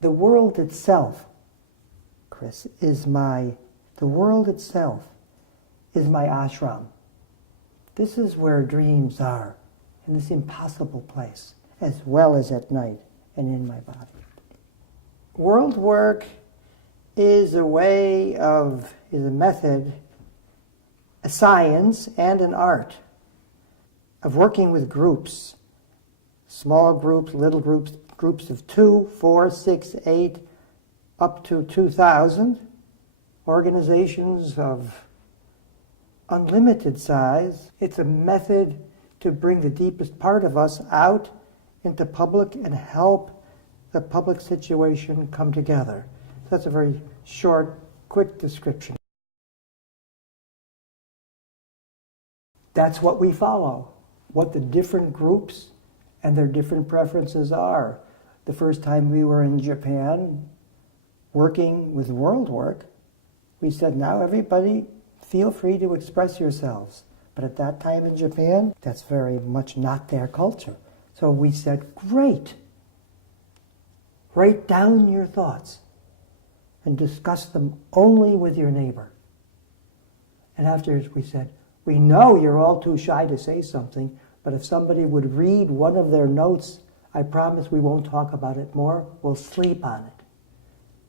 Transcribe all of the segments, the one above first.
The world itself, Chris, the world itself is my ashram. This is where dreams are, in this impossible place, as well as at night and in my body. Worldwork is a method, a science and an art of working with groups, small groups, little groups, groups of 2, 4, 6, 8, up to 2,000, organizations of unlimited size. It's a method to bring the deepest part of us out into public and help the public situation come together. So that's a very short, quick description. That's what we follow, what the different groups and their different preferences are. The first time we were in Japan working with Worldwork, we said, now everybody feel free to express yourselves. But at that time in Japan, that's very much not their culture. So we said, great. Write down your thoughts and discuss them only with your neighbor. And afterwards we said, we know you're all too shy to say something, but if somebody would read one of their notes, I promise we won't talk about it more. We'll sleep on it.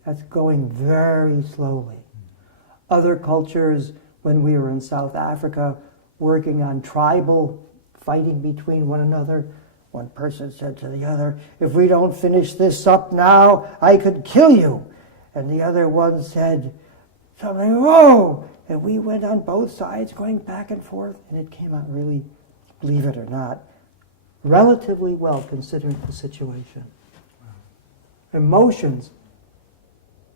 That's going very slowly. Other cultures, when we were in South Africa, working on tribal fighting between one another, one person said to the other, if we don't finish this up now, I could kill you. And the other one said something, whoa! And we went on both sides going back and forth, and it came out really, believe it or not, relatively well considering the situation. Emotions.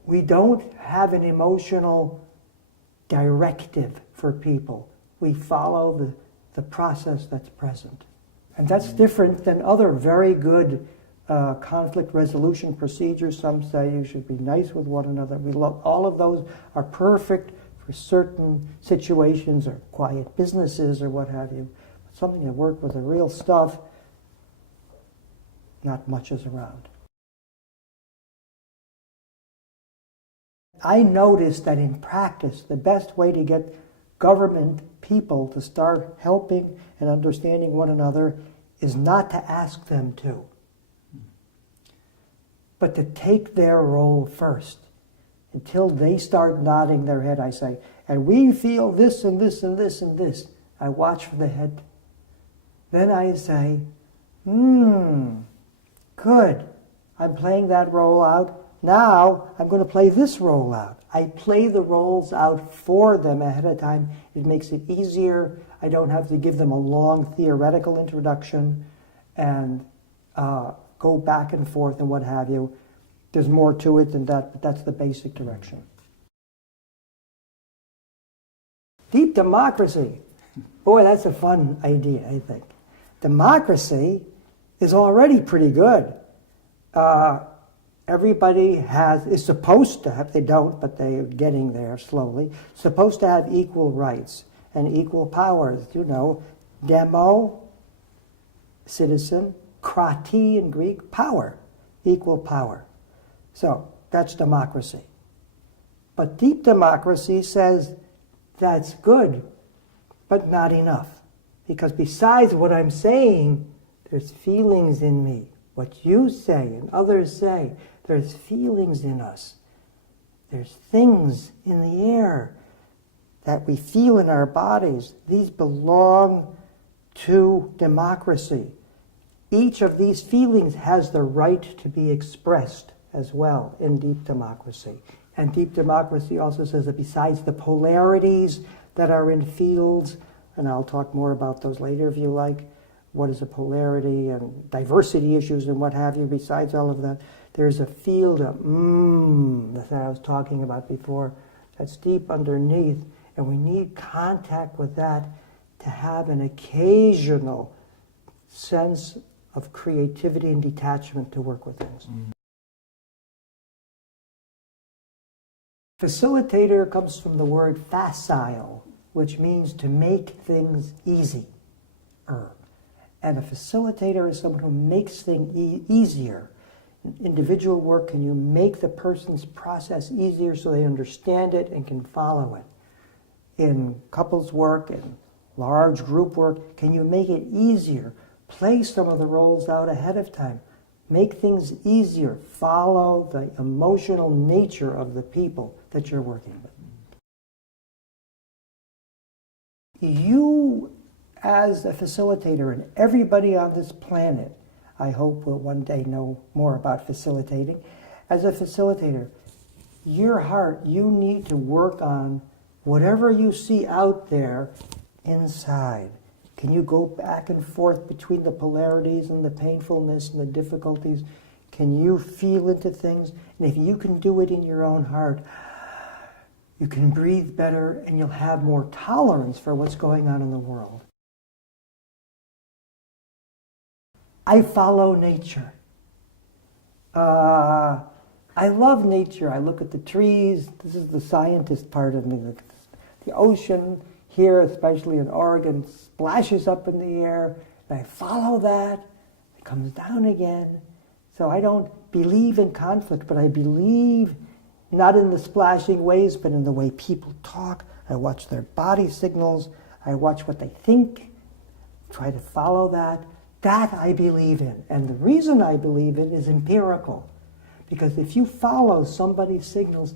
We don't have an emotional directive for people. We follow the process that's present. And that's different than other very good conflict resolution procedures. Some say you should be nice with one another. All of those are perfect for certain situations or quiet businesses or what have you. But something to work with the real stuff, not much is around. I noticed that in practice, the best way to get government people to start helping and understanding one another is not to ask them to, but to take their role first. Until they start nodding their head, I say, and we feel this and this and this and this. I watch for the head. Then I say, good. I'm playing that role out. Now I'm going to play this role out. I play the roles out for them ahead of time. It makes it easier. I don't have to give them a long theoretical introduction and go back and forth and what have you. There's more to it than that, but that's the basic direction. Deep democracy. Boy, that's a fun idea, I think. Democracy is already pretty good. Everybody is supposed to have, they don't, but they are getting there slowly, supposed to have equal rights and equal powers. You know, demo, citizen, krati in Greek, power, equal power. So that's democracy. But deep democracy says that's good, but not enough. Because besides what I'm saying, there's feelings in me. What you say and others say, there's feelings in us. There's things in the air that we feel in our bodies. These belong to democracy. Each of these feelings has the right to be expressed as well in deep democracy. And deep democracy also says that besides the polarities that are in fields, and I'll talk more about those later if you like, what is a polarity and diversity issues and what have you, besides all of that, there's a field of that I was talking about before that's deep underneath, and we need contact with that to have an occasional sense of creativity and detachment to work with things. Facilitator comes from the word facile, which means to make things easy. And a facilitator is someone who makes things easier. individual work, can you make the person's process easier so they understand it and can follow it? In couples work, in large group work, can you make it easier? Play some of the roles out ahead of time. Make things easier. Follow the emotional nature of the people that you're working with. You, as a facilitator, and everybody on this planet, I hope will one day know more about facilitating. As a facilitator, your heart, you need to work on whatever you see out there inside. Can you go back and forth between the polarities and the painfulness and the difficulties? Can you feel into things? And if you can do it in your own heart, you can breathe better and you'll have more tolerance for what's going on in the world. I follow nature. I love nature. I look at the trees. This is the scientist part of me. The ocean here, especially in Oregon, splashes up in the air, and I follow that. It comes down again. So I don't believe in conflict, but I believe not in the splashing waves, but in the way people talk. I watch their body signals. I watch what they think, try to follow that. That I believe in. And the reason I believe it is empirical. Because if you follow somebody's signals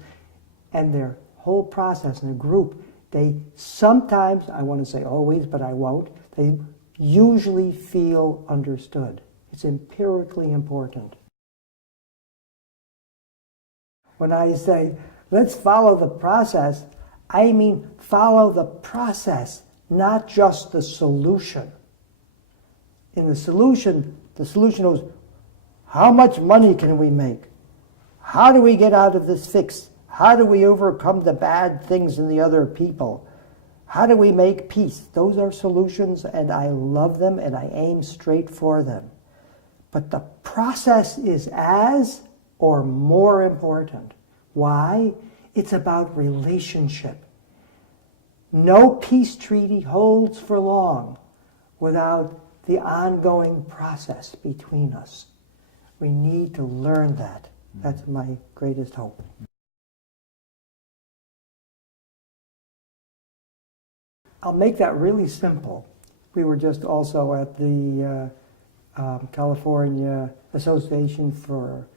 and their whole process in a group, they sometimes, I want to say always, but I won't, they usually feel understood. It's empirically important. When I say, let's follow the process, I mean follow the process, not just the solution. In the solution was, how much money can we make? How do we get out of this fix? How do we overcome the bad things in the other people? How do we make peace? Those are solutions, and I love them, and I aim straight for them. But the process is as or more important. Why? It's about relationship. No peace treaty holds for long without the ongoing process between us. We need to learn that. That's my greatest hope. I'll make that really simple. We were just also at the California Association for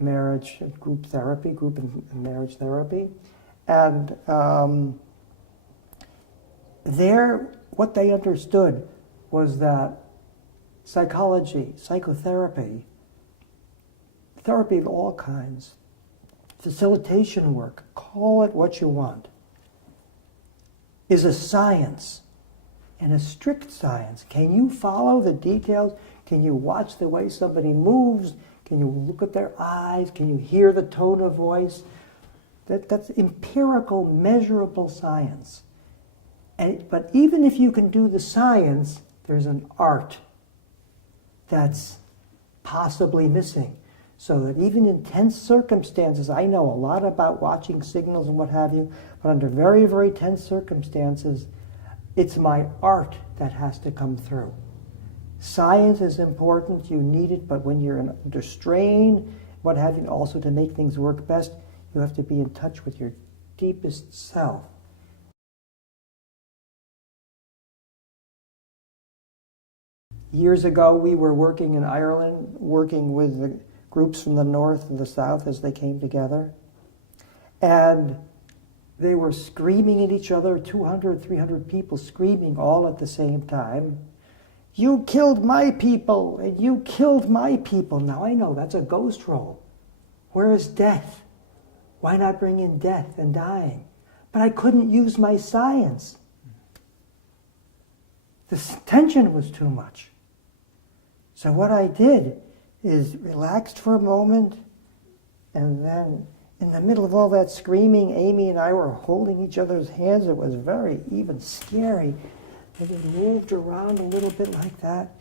Marriage and Group and Marriage Therapy. And there, what they understood was that psychology, psychotherapy, therapy of all kinds, facilitation work, call it what you want, is a science, and a strict science. Can you follow the details? Can you watch the way somebody moves? Can you look at their eyes? Can you hear the tone of voice? That's empirical, measurable science. But even if you can do the science, there's an art that's possibly missing. So that even in tense circumstances, I know a lot about watching signals and what have you, but under very, very tense circumstances, it's my art that has to come through. Science is important, you need it, but when you're under strain, what have you, also to make things work best, you have to be in touch with your deepest self. Years ago, we were working in Ireland, working with the groups from the north and the south as they came together. And they were screaming at each other, 200, 300 people screaming all at the same time. You killed my people, and you killed my people. Now I know that's a ghost role. Where is death? Why not bring in death and dying? But I couldn't use my science. The tension was too much. So what I did is relaxed for a moment, and then in the middle of all that screaming, Amy and I were holding each other's hands. It was very even scary. And we moved around a little bit like that.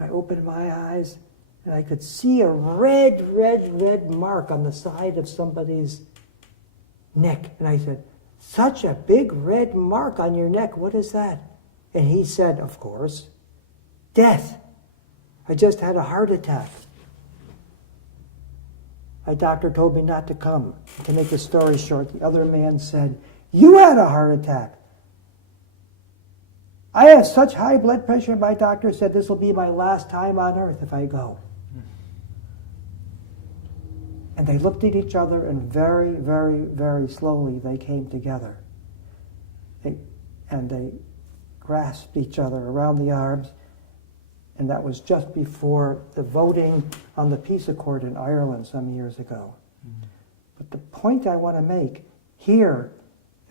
I opened my eyes, and I could see a red, red, red mark on the side of somebody's neck. And I said, such a big red mark on your neck, what is that? And he said, of course, death. I just had a heart attack. My doctor told me not to come. To make the story short, the other man said, "You had a heart attack." "I have such high blood pressure," my doctor said, "this will be my last time on earth if I go." And they looked at each other, and very, very, very slowly they came together. They grasped each other around the arms, and that was just before the voting on the peace accord in Ireland some years ago. Mm-hmm. But the point I want to make here,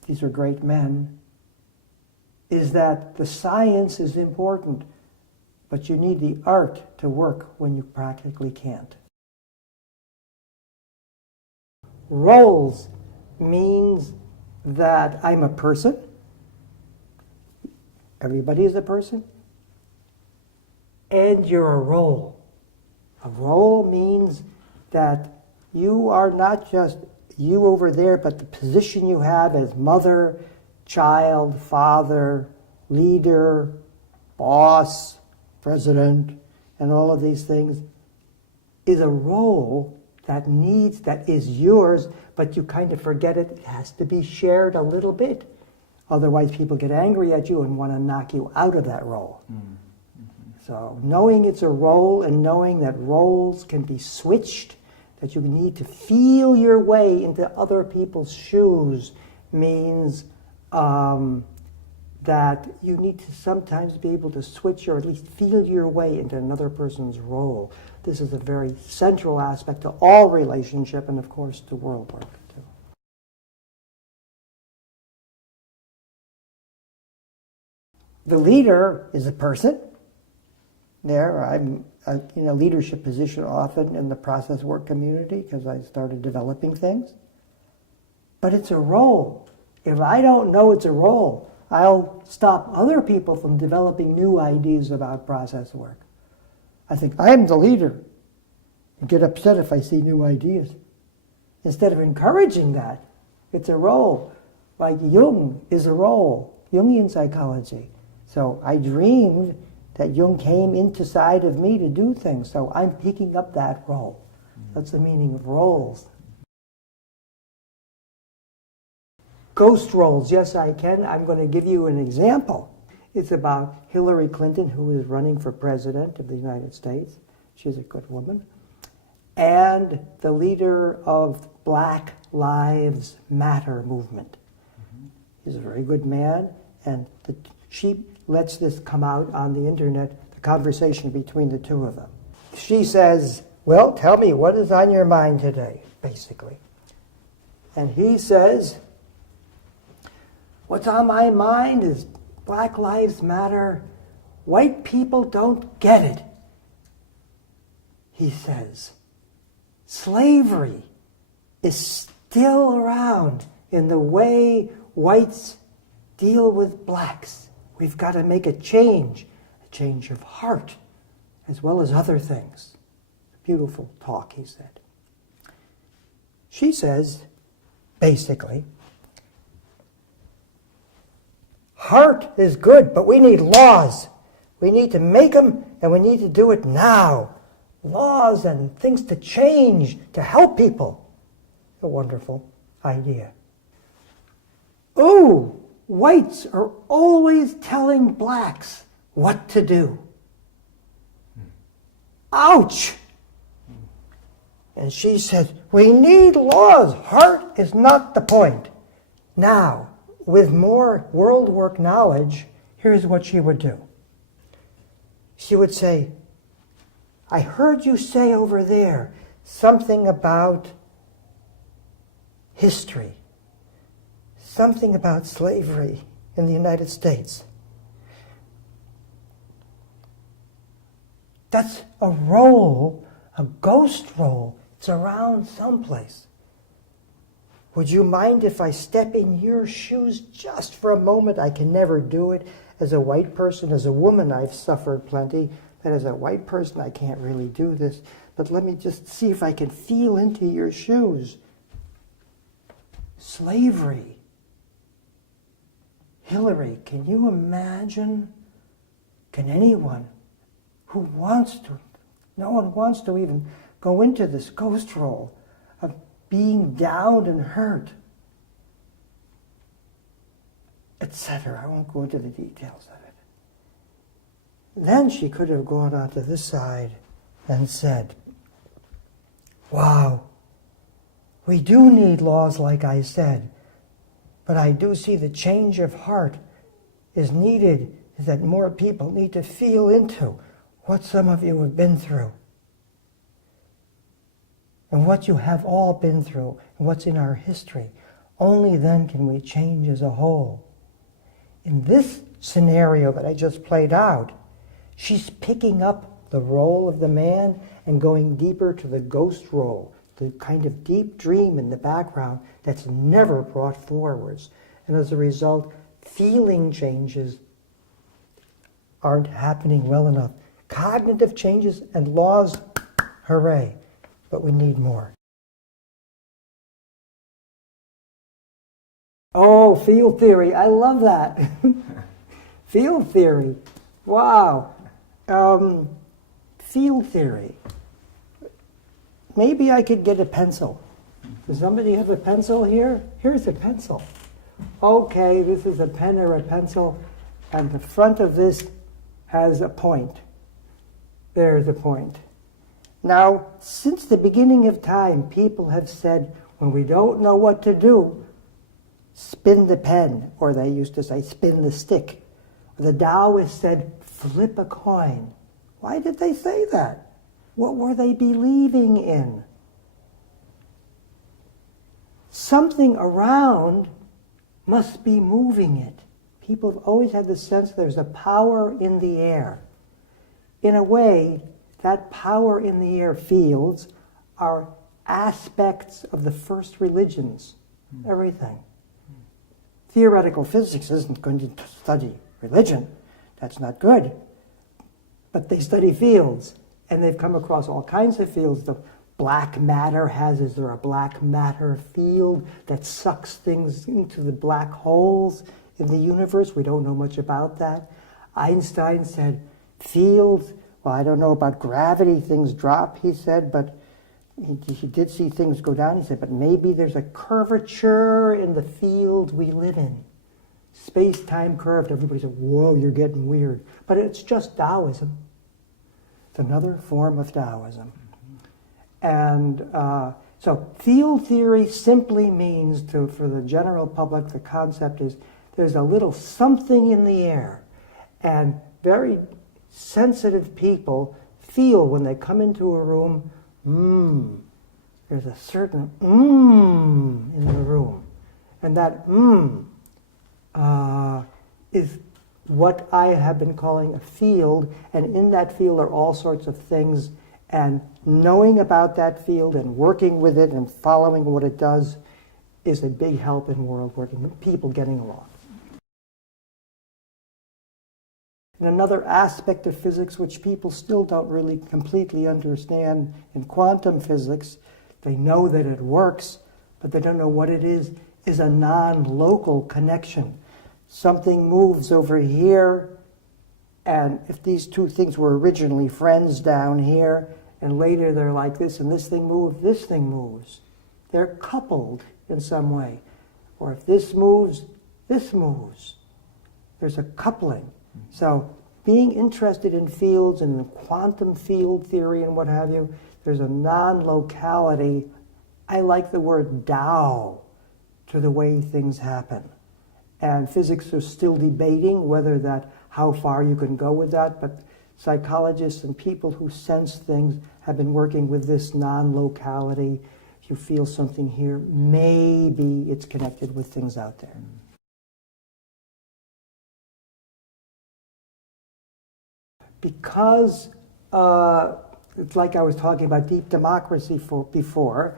these are great men, is that the science is important, but you need the art to work when you practically can't. Roles means that I'm a person. Everybody is a person. And you're a role. A role means that you are not just you over there, but the position you have as mother, child, father, leader, boss, president, and all of these things is a role that is yours, but you kind of forget it. It has to be shared a little bit. Otherwise, people get angry at you and want to knock you out of that role. Mm-hmm. So knowing it's a role and knowing that roles can be switched, that you need to feel your way into other people's shoes means that you need to sometimes be able to switch or at least feel your way into another person's role. This is a very central aspect to all relationship and, of course, to Worldwork, too. The leader is a person. I'm in a leadership position often in the process work community because I started developing things. But it's a role. If I don't know it's a role, I'll stop other people from developing new ideas about process work. I think I'm the leader and get upset if I see new ideas. Instead of encouraging that, it's a role. Like Jung is a role, Jungian psychology. So I dreamed that Jung came inside of me to do things, so I'm picking up that role. That's the meaning of roles. Ghost roles, yes I can. I'm going to give you an example. It's about Hillary Clinton, who is running for president of the United States. She's a good woman. And the leader of Black Lives Matter movement. Mm-hmm. He's a very good man, and she lets this come out on the internet, the conversation between the two of them. She says, "Well, tell me, what is on your mind today?" basically. And he says, "What's on my mind is Black Lives Matter. White people don't get it." He says, "Slavery is still around in the way whites deal with blacks. We've got to make a change of heart, as well as other things." Beautiful talk, he said. She says, basically, heart is good, but we need laws. We need to make them, and we need to do it now. Laws and things to change, to help people. A wonderful idea. Ooh! Whites are always telling blacks what to do. Ouch! And she said, "We need laws. Heart is not the point." Now, with more Worldwork knowledge, here's what she would do. She would say, "I heard you say over there something about history. Something about slavery in the United States. That's a role, a ghost role. It's around someplace. Would you mind if I step in your shoes just for a moment? I can never do it. As a white person, as a woman, I've suffered plenty. But as a white person, I can't really do this. But let me just see if I can feel into your shoes. Slavery. Hillary, can you imagine? Can anyone who wants to, no one wants to even go into this ghost role. being down and hurt, etc. I won't go into the details of it. Then she could have gone onto this side and said, wow, we do need laws like I said, but I do see the change of heart is needed, is that more people need to feel into what some of you have been through and what you have all been through and what's in our history. Only then can we change as a whole. In this scenario that I just played out, she's picking up the role of the man and going deeper to the ghost role, the kind of deep dream in the background that's never brought forwards. And as a result, feeling changes aren't happening well enough. Cognitive changes and laws, hooray, but we need more. Oh, field theory, I love that. Field theory, wow. Field theory. Maybe I could get a pencil. Does somebody have a pencil here? Here's a pencil. Okay, this is a pen or a pencil, and the front of this has a point. There's a point. Now, since the beginning of time, people have said, when we don't know what to do, spin the pen, or they used to say, spin the stick. The Taoists said, flip a coin. Why did they say that? What were they believing in? Something around must be moving it. People have always had the sense there's a power in the air. In a way, that power in the air fields are aspects of the first religions, everything. Theoretical physics isn't going to study religion. That's not good. But they study fields, and they've come across all kinds of fields. The black matter is there a black matter field that sucks things into the black holes in the universe? We don't know much about that. Einstein said, fields, well, I don't know about gravity, things drop, he said, but he did see things go down. He said, but maybe there's a curvature in the field we live in. Space-time curved. Everybody said, whoa, you're getting weird. But it's just Taoism. It's another form of Taoism. And so field theory simply means, for the general public, the concept is there's a little something in the air. And very sensitive people feel when they come into a room, there's a certain in the room. And that is what I have been calling a field, and in that field are all sorts of things, and knowing about that field and working with it and following what it does is a big help in world working, people getting along. And another aspect of physics which people still don't really completely understand in quantum physics, they know that it works, but they don't know what it is a non-local connection. Something moves over here, and if these two things were originally friends down here, and later they're like this, and this thing moves. They're coupled in some way. Or if this moves, this moves. There's a coupling. So being interested in fields and in quantum field theory and what have you, there's a non-locality, I like the word Tao, to the way things happen. And physics are still debating how far you can go with that, but psychologists and people who sense things have been working with this non-locality. If you feel something here, maybe it's connected with things out there. Because it's like I was talking about deep democracy before,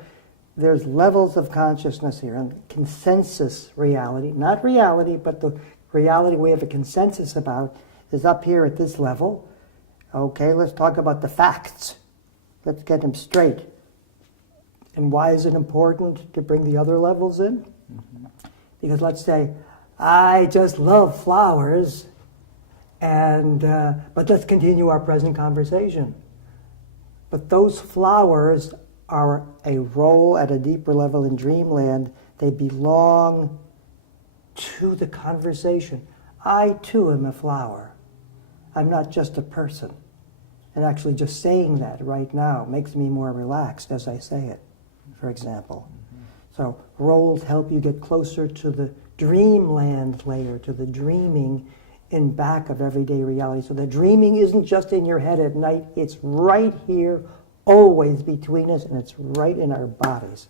there's levels of consciousness here, and consensus reality, not reality, but the reality we have a consensus about is up here at this level. Okay, let's talk about the facts. Let's get them straight. And why is it important to bring the other levels in? Because let's say, I just love flowers, but let's continue our present conversation. But those flowers are a role at a deeper level in dreamland. They belong to the conversation. I too am a flower. I'm not just a person. And actually just saying that right now makes me more relaxed as I say it, for example. So roles help you get closer to the dreamland layer, to the dreaming in back of everyday reality. So the dreaming isn't just in your head at night, it's right here, always between us, and it's right in our bodies.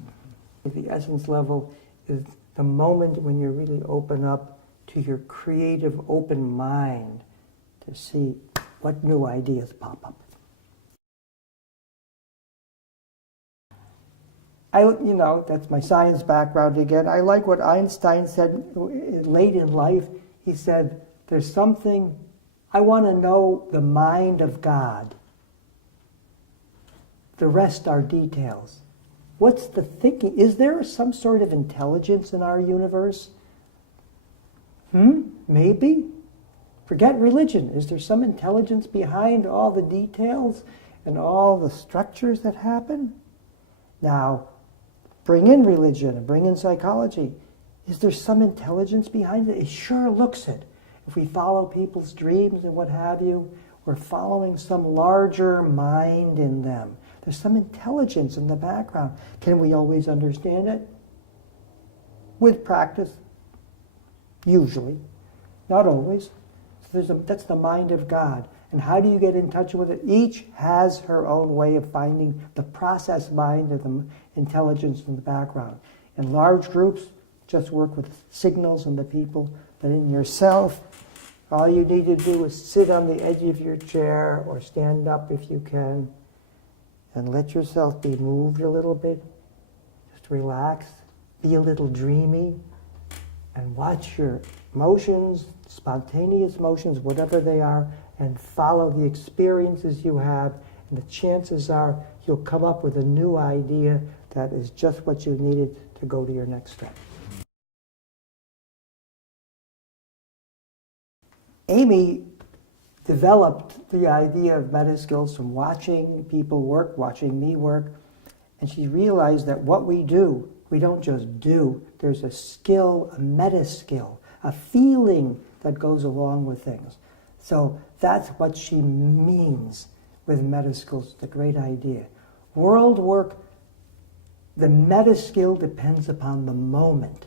The essence level is the moment when you really open up to your creative, open mind to see what new ideas pop up. That's my science background again. I like what Einstein said late in life. He said, there's something, I want to know the mind of God. The rest are details. What's the thinking? Is there some sort of intelligence in our universe? Maybe. Forget religion. Is there some intelligence behind all the details and all the structures that happen? Now, bring in religion and bring in psychology. Is there some intelligence behind it? It sure looks it. If we follow people's dreams and what have you, we're following some larger mind in them. There's some intelligence in the background. Can we always understand it? With practice, usually. Not always. So that's the mind of God. And how do you get in touch with it? Each has her own way of finding the process mind of the intelligence in the background. In large groups, just work with signals and the people. But in yourself, all you need to do is sit on the edge of your chair or stand up if you can and let yourself be moved a little bit. Just relax, be a little dreamy, and watch your motions, spontaneous motions, whatever they are, and follow the experiences you have, and the chances are you'll come up with a new idea that is just what you needed to go to your next step. Amy developed the idea of meta skills from watching people work, watching me work, and she realized that what we do, we don't just do. There's a skill, a meta skill, a feeling that goes along with things. So that's what she means with meta skills. It's a great idea. World work, the meta skill depends upon the moment.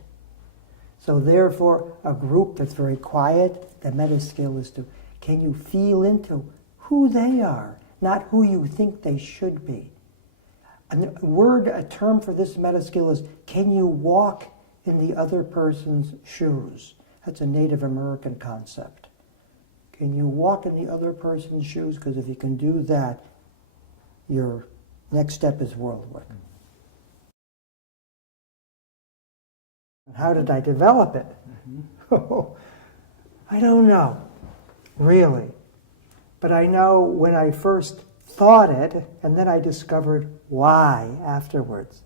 So therefore, a group that's very quiet, the meta skill is to, can you feel into who they are, not who you think they should be? A term for this meta skill is, can you walk in the other person's shoes? That's a Native American concept. Can you walk in the other person's shoes? Because if you can do that, your next step is world work. How did I develop it? I don't know, really. But I know when I first thought it, and then I discovered why afterwards.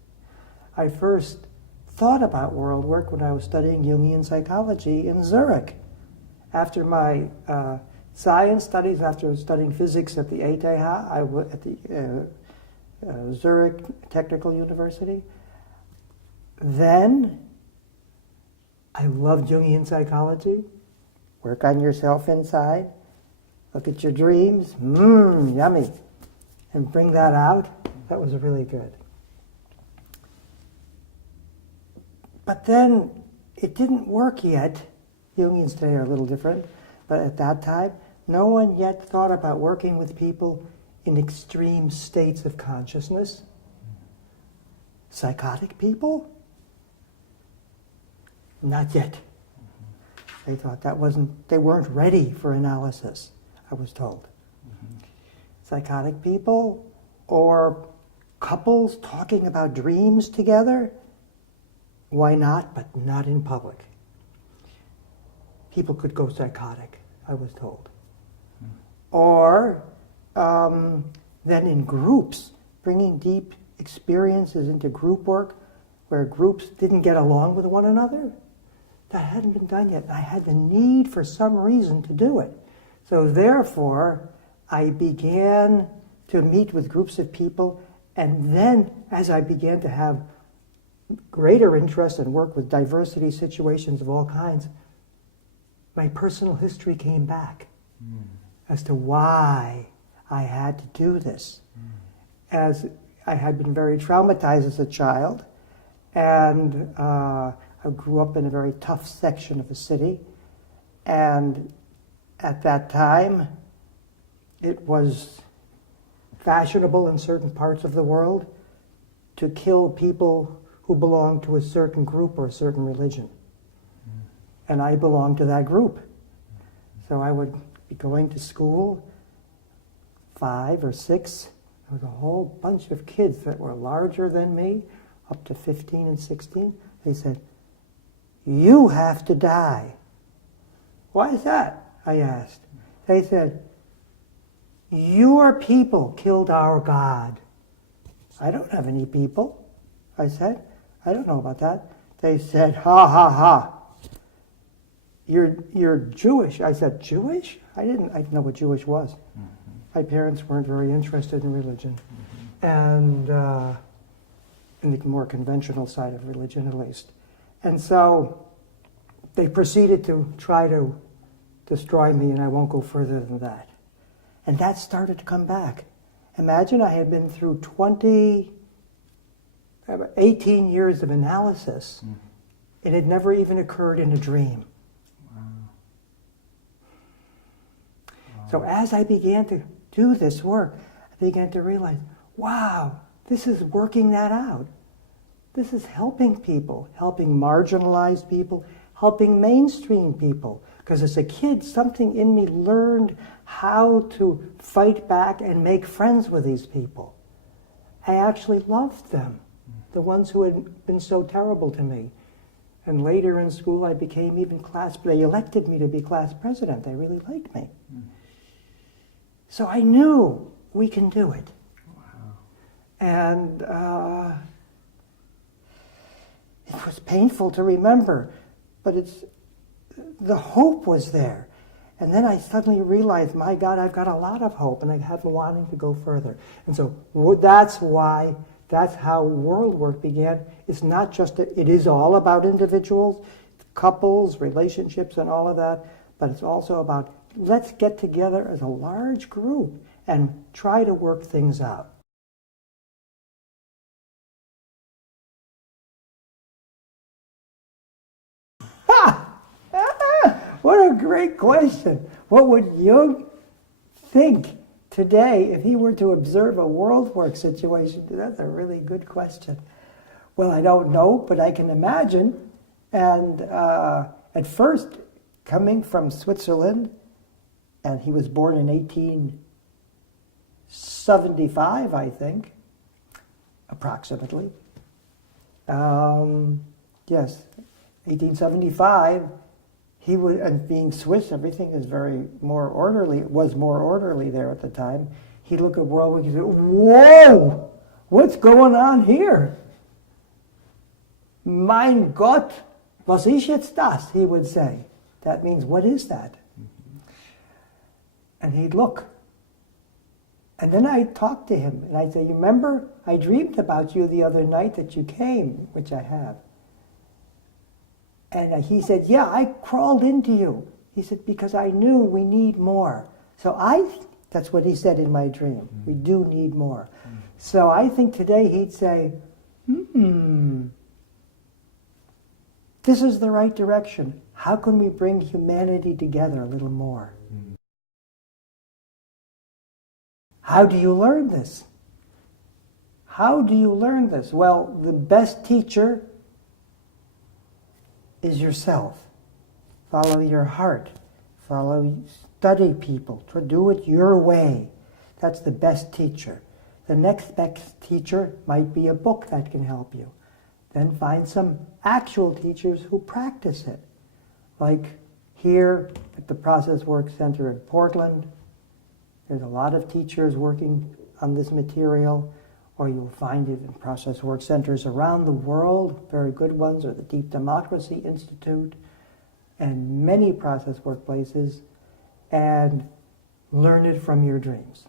I first thought about world work when I was studying Jungian psychology in Zurich. After my science studies, after studying physics at the ETH, at the Zurich Technical University, then I loved Jungian psychology. Work on yourself inside. Look at your dreams. Yummy. And bring that out. That was really good. But then it didn't work yet. Jungians today are a little different. But at that time, no one yet thought about working with people in extreme states of consciousness. Psychotic people? Not yet. They thought they weren't ready for analysis, I was told. Psychotic people or couples talking about dreams together? Why not, but not in public. People could go psychotic, I was told. Or then in groups, bringing deep experiences into group work where groups didn't get along with one another. That hadn't been done yet. I had the need for some reason to do it. So therefore, I began to meet with groups of people And then, as I began to have greater interest and work with diversity situations of all kinds, my personal history came back as to why I had to do this. As I had been very traumatized as a child, and I grew up in a very tough section of the city, and at that time, it was fashionable in certain parts of the world to kill people who belonged to a certain group or a certain religion. And I belonged to that group. So I would be going to school, 5 or 6. There was a whole bunch of kids that were larger than me, up to 15 and 16. They said, "You have to die." "Why is that?" I asked. They said, "Your people killed our God." "I don't have any people," I said. "I don't know about that." They said, "Ha, ha, ha. You're Jewish." I said, "Jewish?" I didn't know what Jewish was. My parents weren't very interested in religion. And in the more conventional side of religion, at least. And so they proceeded to try to destroy me, and I won't go further than that. And that started to come back. Imagine I had been through 18 years of analysis. It had never even occurred in a dream. So as I began to do this work, I began to realize, wow, this is working that out. This is helping people, helping marginalized people, helping mainstream people. Because as a kid, something in me learned how to fight back and make friends with these people. I actually loved them, the ones who had been so terrible to me. And later in school, I became even they elected me to be class president. They really liked me. So I knew we can do it. Wow. And it was painful to remember, but the hope was there. And then I suddenly realized, my God, I've got a lot of hope, and I have been wanting to go further. And so that's how Worldwork began. It's not just, it is all about individuals, couples, relationships, and all of that, but it's also about, let's get together as a large group and try to work things out. What a great question. What would Jung think today if he were to observe a Worldwork situation? That's a really good question. Well, I don't know, but I can imagine. And at first, coming from Switzerland, and he was born in 1875, I think, approximately. Yes, 1875. He would, and being Swiss, everything is more orderly. It was more orderly there at the time. He'd look at Worldwork and say, "Whoa, what's going on here? Mein Gott, was ist jetzt das?" he would say. That means, what is that? And he'd look. And then I'd talk to him, and I'd say, "You remember, I dreamed about you the other night that you came," which I have. And he said, "Yeah, I crawled into you." He said, "Because I knew we need more." So that's what he said in my dream. We do need more. So I think today he'd say, this is the right direction. How can we bring humanity together a little more? How do you learn this? How do you learn this? Well, the best teacher is yourself. Follow your heart. Study people. Do it your way. That's the best teacher. The next best teacher might be a book that can help you. Then find some actual teachers who practice it. Like here at the Process Work Center in Portland, there's a lot of teachers working on this material, or you'll find it in process work centers around the world. Very good ones are the Deep Democracy Institute and many process workplaces, and learn it from your dreams.